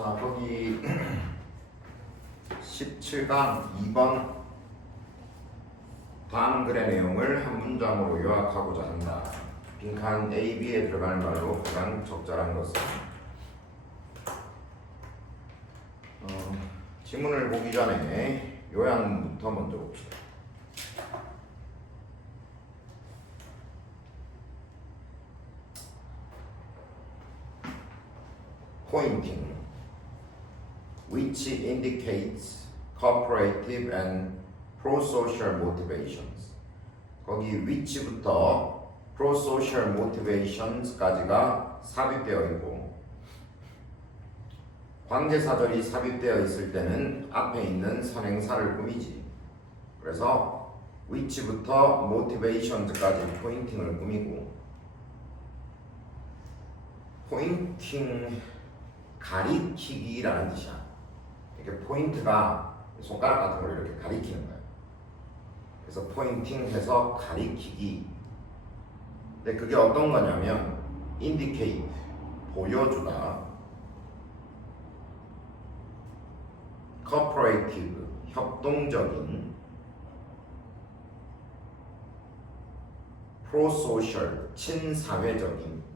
자, 거기 17강 2번 다음 글의 내용을 한 문장으로 요약하고자 한다. 빈칸 A, B에 들어갈 말로 가장 적절한 것은 지문을 보기 전에 요약문부터 먼저 봅시다. Pointing, which indicates cooperative and pro-social motivations. 거기 which부터 pro-social motivations까지가 삽입되어 있고 관계사절이 삽입되어 있을 때는 앞에 있는 선행사를 꾸미지. 그래서 which부터 motivations까지 포인팅을 꾸미고, 포인팅 가리키기라는 뜻이야. 이렇게 포인트가 손가락 같은 걸 이렇게 가리키는 거야. 그래서 포인팅해서 가리키기. 근데 그게 어떤 거냐면 indicate, 보여주다, cooperative, 협동적인, pro-social, 친사회적인,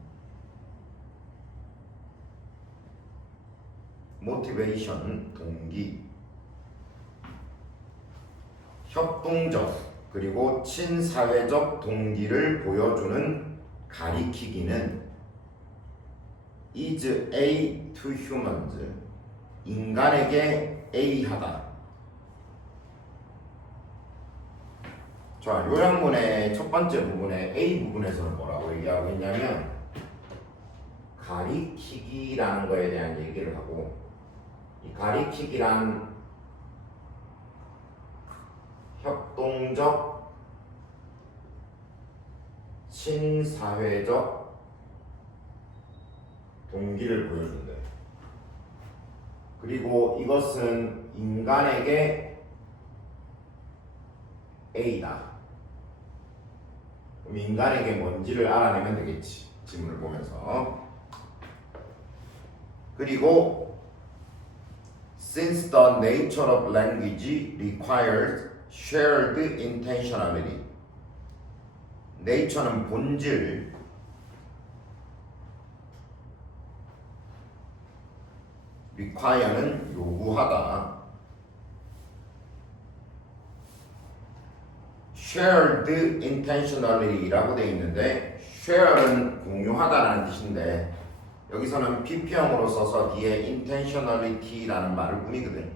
motivation, 동기, 협동적, 그리고 친사회적 동기를 보여주는 가리키기는 is A to humans, 인간에게 A하다. 자, 요약문의 첫 번째 부분에 A 부분에서는 뭐라고 얘기하고 있냐면 가리키기라는 거에 대한 얘기를 하고, 이 가리키기란 협동적, 친사회적 동기를 보여준대. 그리고 이것은 인간에게 A다. 그럼 인간에게 뭔지를 알아내면 되겠지, 지문을 보면서. 그리고 since the nature of language requires shared intentionality, nature는 본질, require는 요구하다, shared intentionality라고 되어 있는데 share는 공유하다라는 뜻인데 여기서는 PP형으로 써서 뒤에 intentionality라는 말을 꾸미거든.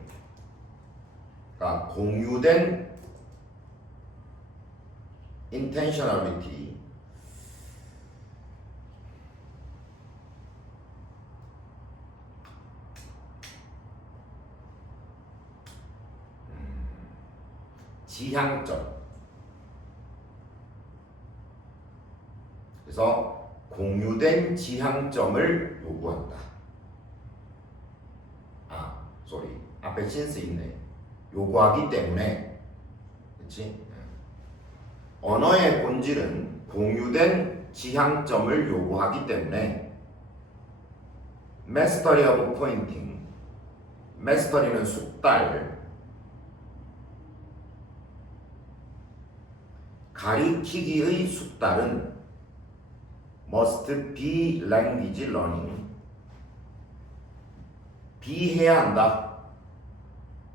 그러니까 공유된 intentionality, 지향점. 그래서 공유된 지향점을 요구한다. 앞에 since 있네. 요구하기 때문에, 그렇지? 언어의 본질은 공유된 지향점을 요구하기 때문에 mastery of pointing, mastery는 숙달, 가리키기의 숙달은 must be language learning, be 해야 한다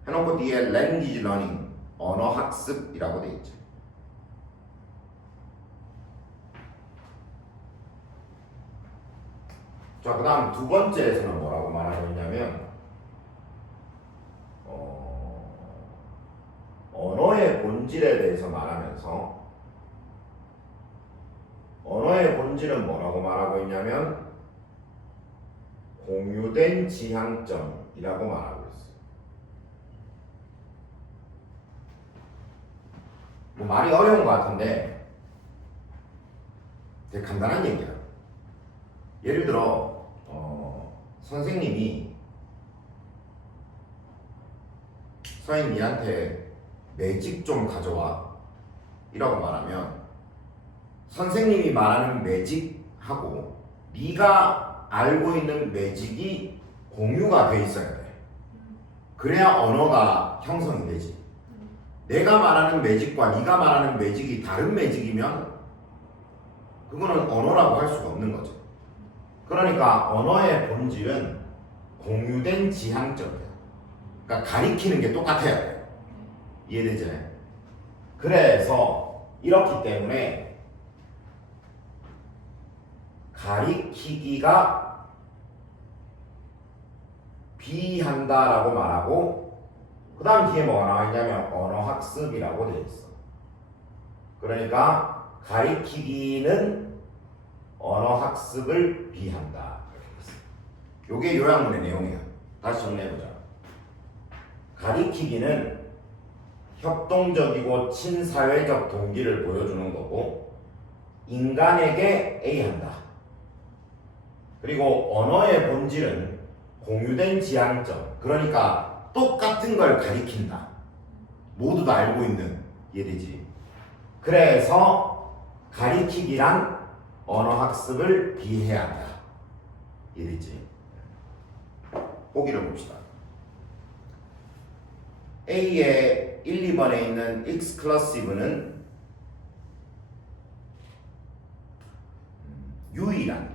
해놓고 뒤에 language learning, 언어 학습이라고 되어 있죠. 자, 그 다음 두 번째에서는 뭐라고 말하고 있냐면 언어의 본질에 대해서 말하면서, 언어의 본질은 뭐라고 말하고 있냐면 공유된 지향점이라고 말하고 있어요. 뭐 말이 어려운 것 같은데 되게 간단한 얘기야. 예를 들어 선생님이 니한테 매직 좀 가져와 이라고 말하면 선생님이 말하는 매직하고 네가 알고 있는 매직이 공유가 돼 있어야 돼. 그래야 언어가 형성이 되지. 내가 말하는 매직과 네가 말하는 매직이 다른 매직이면 그거는 언어라고 할 수가 없는 거죠. 그러니까 언어의 본질은 공유된 지향점이에요. 그러니까 가리키는 게 똑같아야 돼요. 이해되지? 그래서 이렇기 때문에 가리키기가 비한다라고 말하고 그 다음 뒤에 뭐가 나와 있냐면 언어학습이라고 되어 있어. 그러니까 가리키기는 언어학습을 비한다. 요게 요약문의 내용이야. 다시 정리해보자. 가리키기는 협동적이고 친사회적 동기를 보여주는 거고 인간에게 A한다. 그리고 언어의 본질은 공유된 지향점, 그러니까 똑같은 걸 가리킨다. 모두 다 알고 있는. 이해되지? 그래서 가리키기란 언어학습을 비해야 한다. 이해되지? 보기를 봅시다. A의 1, 2번에 있는 exclusive는 유일한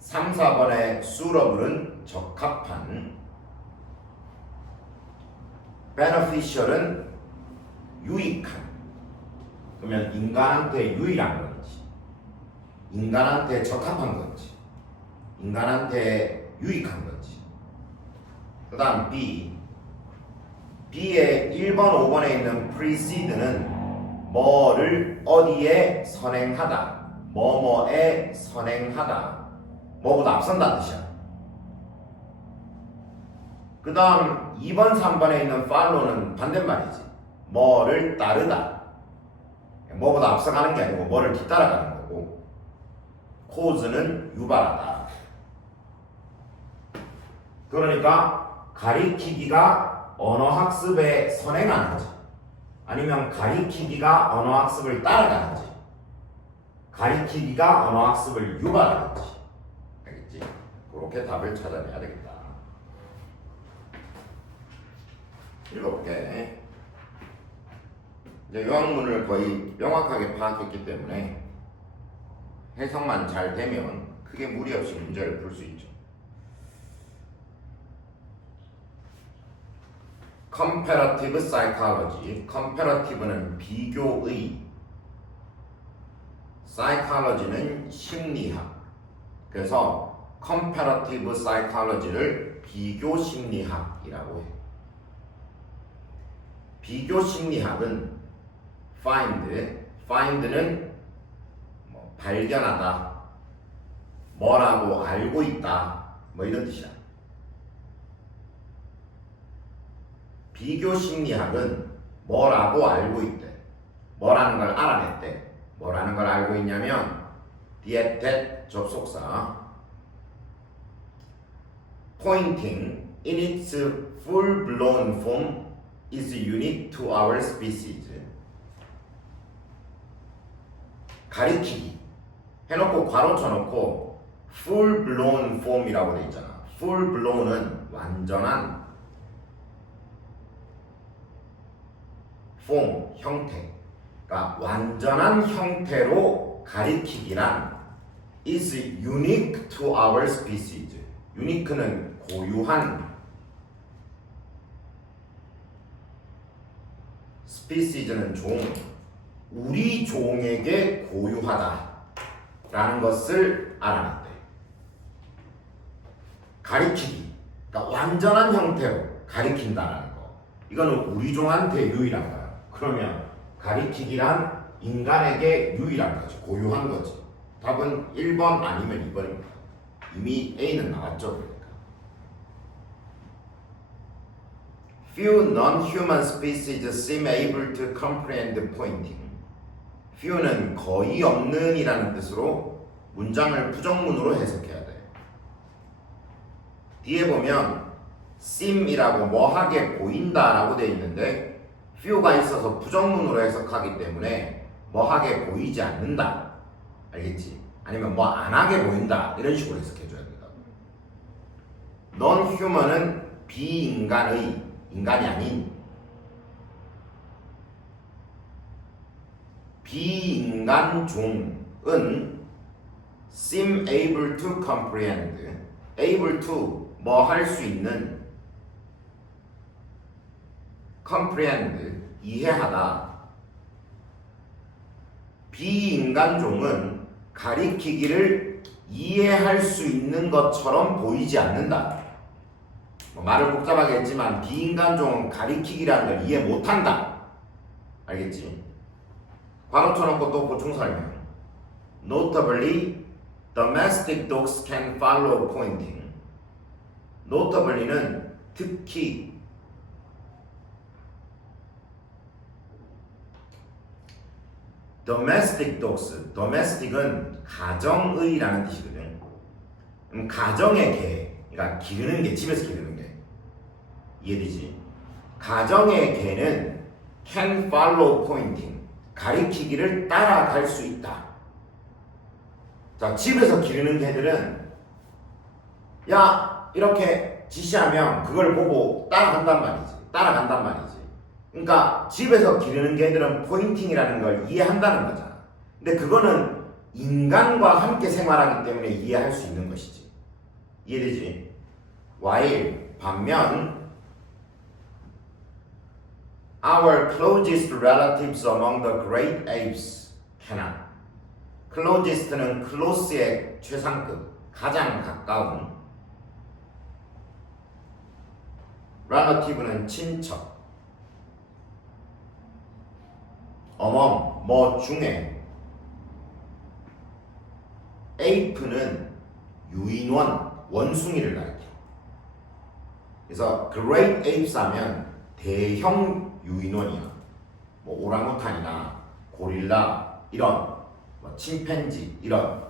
3, 4번의 suitable은 적합한 beneficial은 유익한. 그러면 인간한테 유일한 건지 인간한테 적합한 건지 인간한테 유익한 건지. 그 다음 B의 1번, 5번에 있는 precede는 뭐를 어디에 선행하다, 뭐뭐에 선행하다, 뭐보다 앞선다는 뜻이야. 그 다음 2번, 3번에 있는 follow는 반대말이지. 뭐를 따르다, 뭐보다 앞서가는 게 아니고 뭐를 뒤따라가는 거고, cause는 유발하다. 그러니까 가리키기가 언어학습에 선행하는지 아니면 가리키기가 언어학습을 따라가는지 가리키기가 언어학습을 유발하는지. 알겠지? 그렇게 답을 찾아내야 되겠다. 읽어볼게. 이제 요약문을 거의 명확하게 파악했기 때문에 해석만 잘 되면 크게 무리 없이 문제를 풀 수 있죠. Comparative Psychology. Comparative는 비교의, Psychology는 심리학. 그래서 Comparative Psychology를 비교 심리학이라고 해. 비교 심리학은 find는 뭐 발견하다, 뭐라고 알고 있다, 뭐 이런 뜻이야. 비교 심리학은 뭐라고 알고 있대, 뭐라는 걸 알아냈대. 뭐라는 걸 알고 있냐면 뒤에 접속사 pointing in its full-blown form is unique to our species. 가리키기 해놓고 괄호 쳐놓고 full-blown form이라고 돼 있잖아. full-blown은 완전한 form, 형태. 그러니까 완전한 형태로 가리키기란 is unique to our species. unique는 고유한, species는 종, 우리 종에게 고유하다라는 것을 알아냈대. 가리키기, 그러니까 완전한 형태로 가리킨다라는 거. 이거는 우리 종한테 유일한 거야. 그러면 가리키기란 인간에게 유일한 거지, 고유한 거지. 답은 1번 아니면 2번입니다. 이미 A는 나왔죠. 그러니까. Few non-human species seem able to comprehend pointing. few는 거의 없는 이라는 뜻으로 문장을 부정문으로 해석해야 돼. 뒤에 보면 seem이라고 뭐하게 보인다 라고 되어 있는데 few가 있어서 부정문으로 해석하기 때문에 뭐하게 보이지 않는다. 알겠지? 아니면 뭐 안 하게 보인다 이런 식으로 해석해줘야 된다고. non-human은 비인간의 인간이 아닌 비인간 종은 seem able to comprehend, able to 뭐 할 수 있는 comprehend 이해하다. 비인간 종은 가리키기를 이해할 수 있는 것처럼 보이지 않는다. 뭐 말을 복잡하게 했지만 비인간 종은 가리키기라는 걸 이해 못한다. 알겠지? 괄호 쳐놓고 또 보충 설명. Notably, domestic dogs can follow pointing. Notably는 특히 domestic dogs, domestic은 가정의라는 뜻이거든. 가정의 개, 그러니까 기르는 개, 집에서 기르는 개. 이해되지? 가정의 개는 can follow pointing, 가리키기를 따라갈 수 있다. 자, 집에서 기르는 개들은 야 이렇게 지시하면 그걸 보고 따라간단 말이지. 그러니까 집에서 기르는 개들은 포인팅이라는 걸 이해한다는 거잖아. 근데 그거는 인간과 함께 생활하기 때문에 이해할 수 있는 것이지. 이해되지? while 반면 our closest relatives among the great apes cannot. closest는 close의 최상급, 가장 가까운. relative는 친척. among 뭐 중에. ape는 유인원, 원숭이를 가리켜. 그래서 great apes 하면 대형 유인원이야. 뭐 오랑우탄이나 고릴라 이런, 뭐 침팬지 이런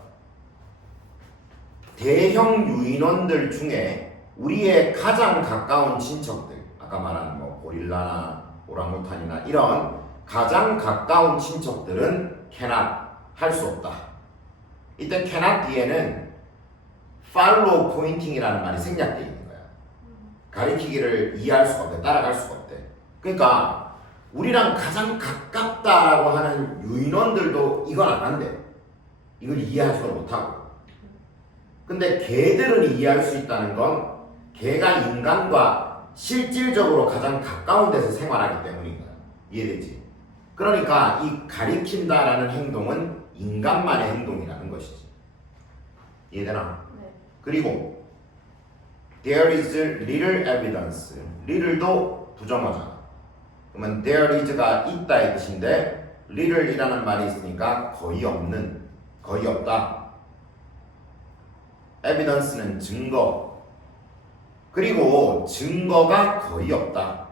대형 유인원들 중에 우리의 가장 가까운 친척들, 아까 말한 뭐 고릴라나 오랑우탄이나 이런 가장 가까운 친척들은 cannot 할 수 없다. 이때 cannot 뒤에는 follow pointing이라는 말이 생략되어 있는 거야. 가리키기를 이해할 수가 없대, 따라갈 수가 없대. 그러니까 우리랑 가장 가깝다라고 하는 유인원들도 이건 안 한대. 이걸 이해하지도 못하고. 근데 개들은 이해할 수 있다는 건 개가 인간과 실질적으로 가장 가까운 데서 생활하기 때문인 거야. 이해되지? 그러니까 이 가리킨다라는 행동은 인간만의 행동이라는 것이지. 이해되나? 네. 그리고 there is little evidence. little도 부정어잖아. 그러면 there is가 있다의 뜻인데 little이라는 말이 있으니까 거의 없는, 거의 없다. evidence는 증거. 그리고 증거가 거의 없다.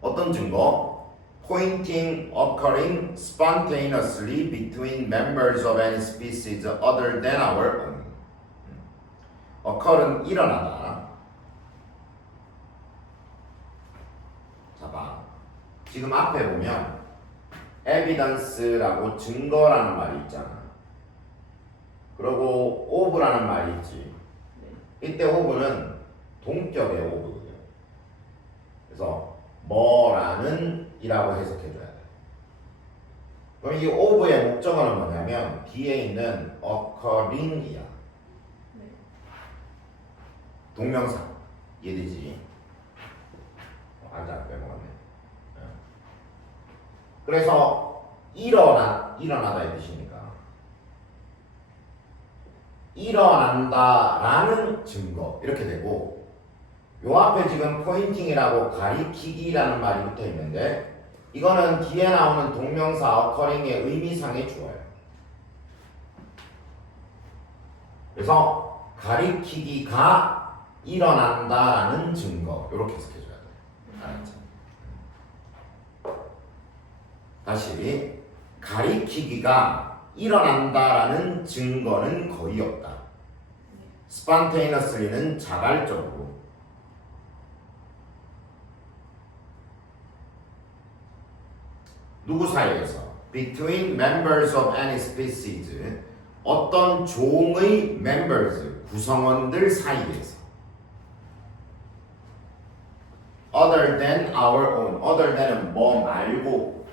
어떤 증거? Pointing occurring spontaneously between members of any species other than our own. occur은 일어나다. 자 봐. 지금 앞에 보면 evidence라고 증거라는 말이 있잖아. 그리고 of라는 말이 있지. 이때 of는 동격의 of거든요. 그래서 뭐라는 이라고 해석해줘야 돼. 그럼 이 of의 목적어는 뭐냐면 뒤에 있는 occurring이야. 동명사. 이해되지? 알자, 빼먹었네. 그래서 일어나다의 뜻이니까 일어난다라는 증거 이렇게 되고, 요 앞에 지금 포인팅이라고 가리키기라는 말이 붙어 있는데 이거는 뒤에 나오는 동명사 occurring의 의미상의 주어예요. 그래서 가리키기가 일어난다라는 증거 이렇게 해석해줘야 돼. 알았지? 다시 가리키기가 일어난다라는 증거는 거의 없다. spontaneously는 자발적으로. 누구 사이에서? between members of any species 어떤 종의 members 구성원들 사이에서 other than our own other than은 뭐 말고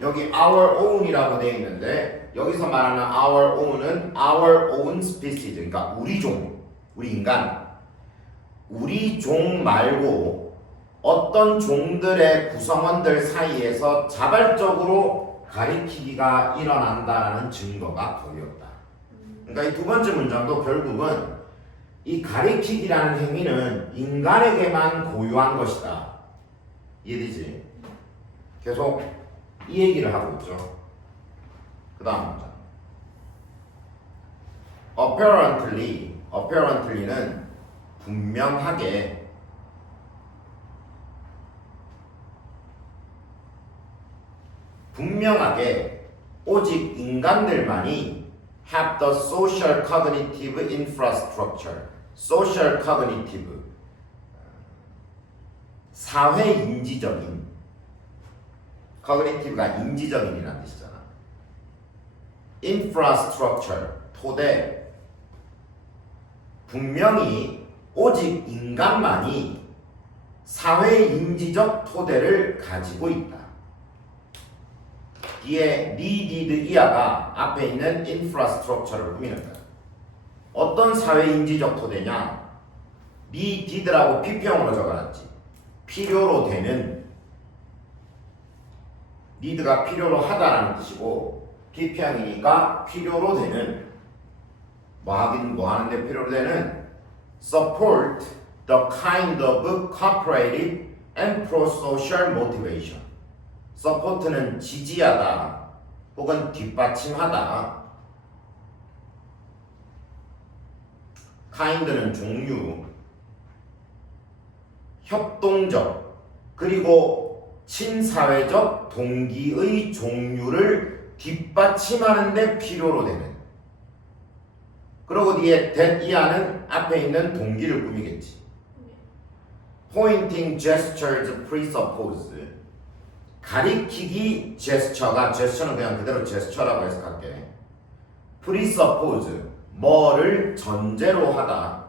여기 our own이라고 되어 있는데 여기서 말하는 our own은 our own species 그러니까 우리 종 우리 인간 우리 종 말고 어떤 종들의 구성원들 사이에서 자발적으로 가리키기가 일어난다는 증거가 거의 없다. 그러니까 이 두 번째 문장도 결국은 이 가리키기라는 행위는 인간에게만 고유한 것이다. 이해되지? 계속 이 얘기를 하고 있죠. 그 다음 문장. apparently는 분명하게 오직 인간들만이 have the social cognitive infrastructure. social cognitive 사회 인지적인 cognitive가 인지적인이라는 뜻이잖아. infrastructure 토대 분명히 오직 인간만이 사회 인지적 토대를 가지고 있다. 뒤에 needed 이하가 앞에 있는 infrastructure를 꾸미는 거야. 어떤 사회 인지적 토대냐? needed라고 PP형으로 적어놨지. 필요로 되는 need가 필요로 하다라는 뜻이고 PP형이니까 필요로 되는 뭐 하는데 필요로 되는 support the kind of cooperative and pro-social motivation. support는 지지하다 혹은 뒷받침하다. kind는 종류, 협동적 그리고 친사회적 동기의 종류를 뒷받침하는 데 필요로 되는. 그리고 뒤에 that 이하는 앞에 있는 동기를 꾸미겠지. pointing gestures presuppose 가리키기 제스처는 그냥 그대로 제스처라고 해석할게. presuppose 뭐를 전제로 하다.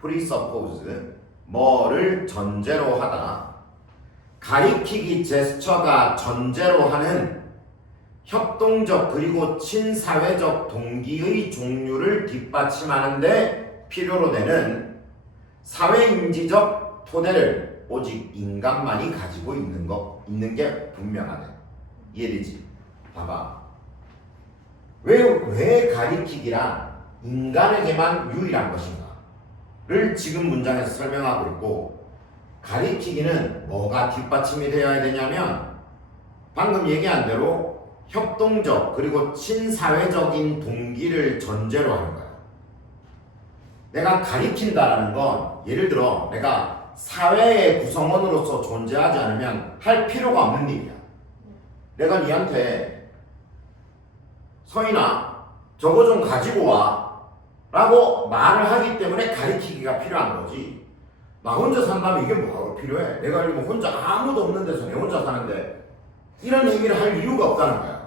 presuppose 뭐를 전제로 하다. 가리키기 제스처가 전제로 하는 협동적 그리고 친사회적 동기의 종류를 뒷받침하는데 필요로 되는 사회인지적 토대를 오직 인간만이 가지고 있는 게 분명하네. 이해되지? 봐봐. 왜 가리키기란 인간에게만 유일한 것인가를 지금 문장에서 설명하고 있고 가리키기는 뭐가 뒷받침이 되어야 되냐면 방금 얘기한 대로 협동적 그리고 친사회적인 동기를 전제로 하는 거야. 내가 가리킨다라는 건 예를 들어 내가 사회의 구성원으로서 존재하지 않으면 할 필요가 없는 일이야. 내가 니한테 서인아 저거 좀 가지고 와 라고 말을 하기 때문에 가리키기가 필요한 거지. 나 혼자 산다면 이게 뭐가 필요해? 내가 뭐 혼자 아무도 없는 데서 내 혼자 사는데 이런 얘기를 할 이유가 없다는 거야.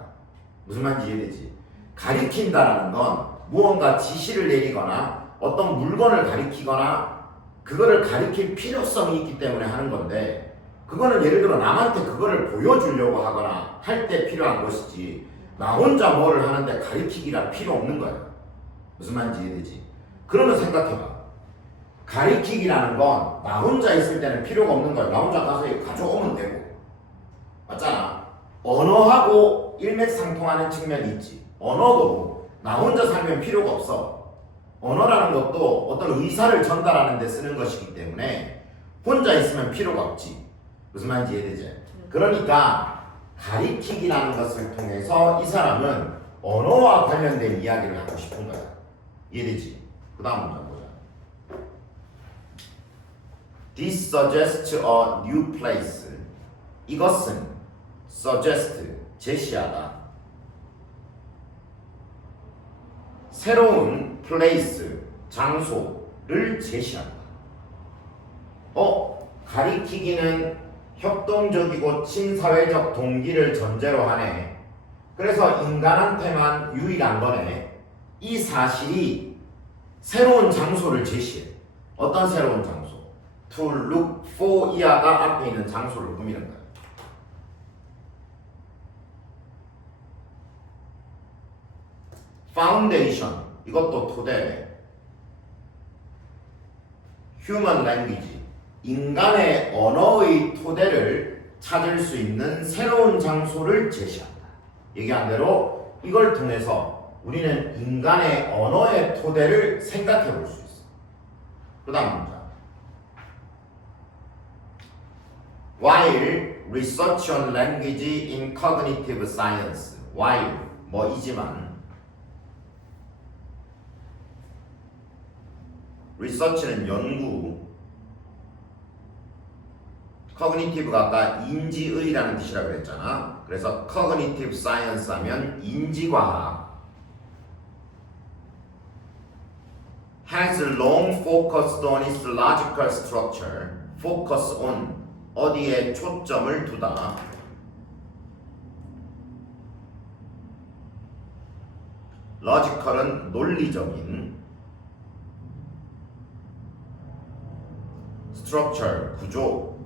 무슨 말인지 이해되지? 가리킨다라는 건 무언가 지시를 내리거나 어떤 물건을 가리키거나 그거를 가리킬 필요성이 있기 때문에 하는 건데 그거는 예를 들어 남한테 그거를 보여주려고 하거나 할 때 필요한 것이지 나 혼자 뭐를 하는데 가리키기란 필요 없는 거야. 무슨 말인지 이해되지? 그러면 생각해봐. 가리키기라는 건 나 혼자 있을 때는 필요가 없는 거야. 나 혼자 가서 가져오면 되고 맞잖아. 언어하고 일맥상통하는 측면이 있지. 언어도 나 혼자 살면 필요가 없어. 언어라는 것도 어떤 의사를 전달하는 데 쓰는 것이기 때문에 혼자 있으면 필요가 없지. 무슨 말인지 이해되지? 그러니까 가리키기라는 것을 통해서 이 사람은 언어와 관련된 이야기를 하고 싶은 거야. 이해되지? 그 다음 문장 보자. This suggests a new place. 이것은 suggest, 제시하다. 새로운 place, 장소를 제시한다. 가리키기는 협동적이고 친사회적 동기를 전제로 하네. 그래서 인간한테만 유일한 거네. 이 사실이 새로운 장소를 제시해. 어떤 새로운 장소? To look for 이하가 앞에 있는 장소를 꾸미는 거야. Foundation 이것도 토대. Human language 인간의 언어의 토대를 찾을 수 있는 새로운 장소를 제시한다. 얘기한 대로 이걸 통해서 우리는 인간의 언어의 토대를 생각해 볼 수 있어. 그 다음 문장. While research on language in cognitive science while 뭐이지만 research는 연구 cognitive가 아까 인지의라는 뜻이라고 그랬잖아. 그래서 cognitive science 하면 인지과학 has long focused on its logical structure focus on 어디에 초점을 두다 logical은 논리적인 structure 구조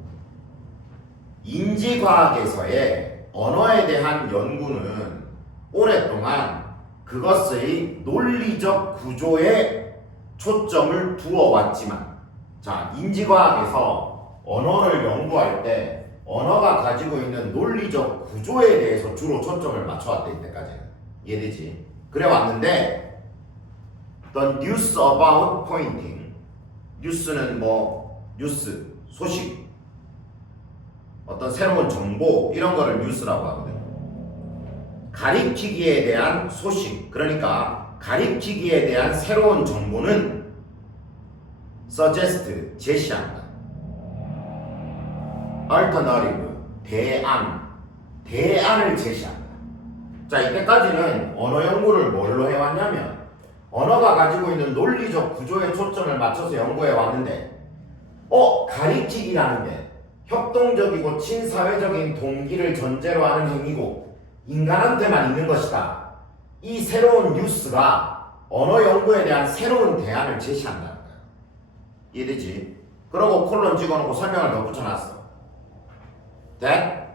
인지과학에서의 언어에 대한 연구는 오랫동안 그것의 논리적 구조에 초점을 두어 왔지만 자 인지과학에서 언어를 연구할 때 언어가 가지고 있는 논리적 구조에 대해서 주로 초점을 맞춰왔대 이때까지는 이해되지? 그래 왔는데 The news about pointing 뉴스는 뭐 뉴스 소식 어떤 새로운 정보 이런 거를 뉴스라고 하거든. 가리키기에 대한 소식 그러니까 가리키기에 대한 새로운 정보는 suggest 제시한다. alternative 대안을 제시한다. 자 이때까지는 언어 연구를 뭘로 해왔냐면 언어가 가지고 있는 논리적 구조에 초점을 맞춰서 연구해 왔는데 가리키기라는 게 협동적이고 친사회적인 동기를 전제로 하는 행위고 인간한테만 있는 것이다. 이 새로운 뉴스가 언어 연구에 대한 새로운 대안을 제시한다는 거야. 이해되지? 그러고 콜론 찍어놓고 설명을 더 붙여놨어. That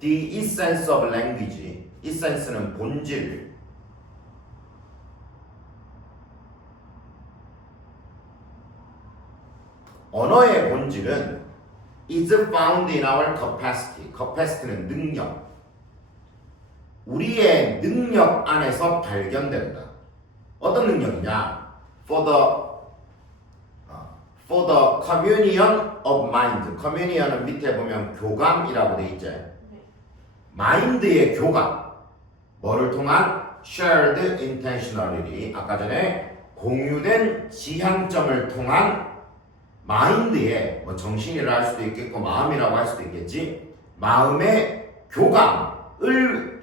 the essence of language, essence는 본질, 언어의 본질은 is found in our capacity. capacity는 능력. 우리의 능력 안에서 발견된다. 어떤 능력이냐? For the communion of mind. communion은 밑에 보면 교감이라고 돼 있지. 마인드의 교감. 뭐를 통한? shared intentionality. 아까 전에 공유된 지향점을 통한 마인드에 뭐 정신이라 할 수도 있겠고 마음이라고 할 수도 있겠지. 마음의 교감에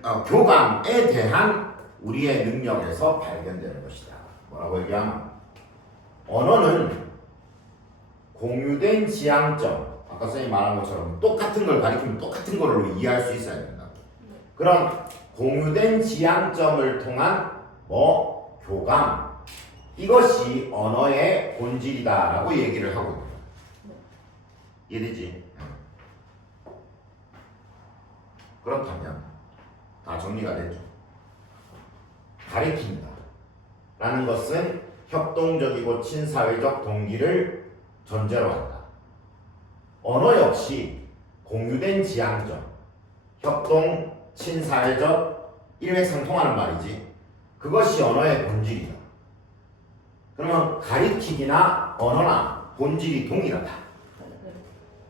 대한 우리의 능력에서 발견되는 것이다. 뭐라고 얘기하면 언어는 공유된 지향점 아까 선생님이 말한 것처럼 똑같은 걸 가리키면 똑같은 걸로 이해할 수 있어야 된다. 그럼 공유된 지향점을 통한 교감 이것이 언어의 본질이다라고 얘기를 하고 있다. 이해되지? 그렇다면 다 정리가 됐죠. 가리킨다 라는 것은 협동적이고 친사회적 동기를 전제로 한다. 언어 역시 공유된 지향점, 협동, 친사회적, 일맥상통하는 말이지. 그것이 언어의 본질이다. 그러면 가리키기나 언어나 본질이 동일하다.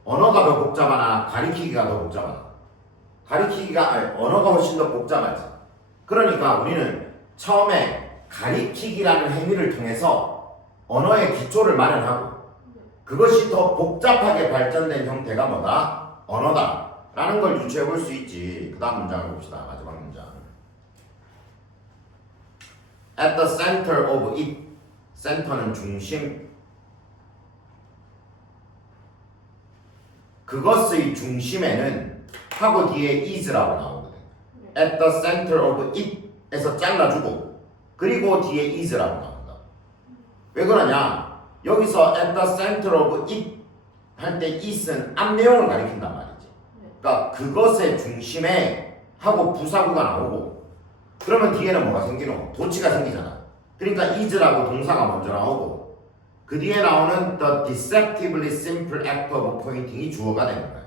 언어가 더 복잡하나 가리키기가 더 복잡하다. 언어가 훨씬 더 복잡하지. 그러니까 우리는 처음에 가리키기라는 행위를 통해서 언어의 기초를 마련하고 그것이 더 복잡하게 발전된 형태가 뭐다? 언어다 라는 걸 유추해 볼 수 있지. 그 다음 문장을 봅시다. 마지막 문장. At the center of it 센터는 중심 그것의 중심에는 하고 뒤에 is라고 나오거든. at the center of it에서 잘라주고 그리고 뒤에 is라고 나온다. 왜 그러냐? 여기서 at the center of it 할 때 it은 앞 내용을 가리킨단 말이지. 그러니까 그것의 중심에 하고 부사구가 나오고 그러면 뒤에는 뭐가 생기노? 도치가 생기잖아. 그러니까 is라고 동사가 먼저 나오고 그 뒤에 나오는 the deceptively simple act of pointing이 주어가 되는 거야.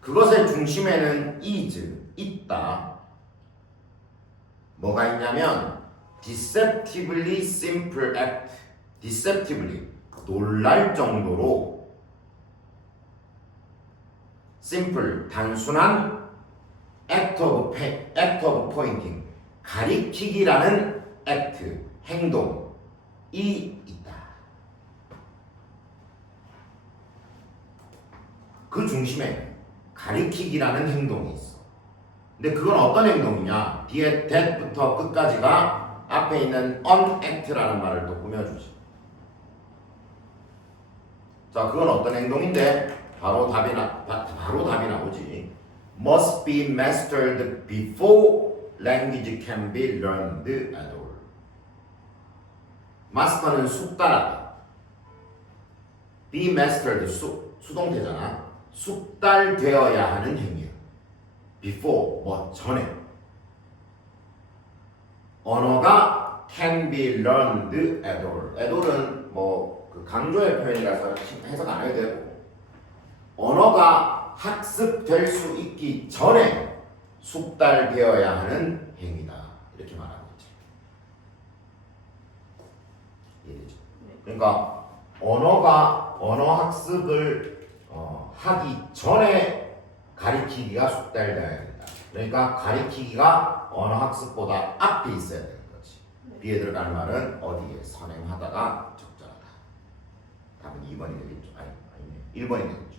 그것의 중심에는 is, 있다. 뭐가 있냐면 deceptively simple act, deceptively, 놀랄 정도로 simple, 단순한 act of pointing, 가리키기라는 act, 행동이 있다. 그 중심에 가리키기라는 행동이 있어. 근데 그건 어떤 행동이냐? 뒤에 that부터 끝까지가 앞에 있는 unact라는 말을 또 꾸며주지. 자, 그건 어떤 행동인데? 바로 답이 나오지. Must be mastered before language can be learned at all. 마스터는 숙달하다. Be mastered 수동태잖아. 숙달되어야 하는 행위야. Before 뭐 전에. 언어가 can be learned at all. at all은 뭐 그 강조의 표현이라서 해석 안 해도 되고 언어가 학습될 수 있기 전에 숙달되어야 하는 행위다. 이렇게 말하는 거지. 이해되죠? 그러니까 언어 학습을 하기 전에 가리키기가 숙달되어야 된다. 그러니까 가리키기가 언어 학습보다 앞에 있어야 되는 거지. 뒤에 들어갈 말은 어디에 선행하다가 적절하다. 답은 2번이 되겠죠. 아니네. 1번이 되겠죠.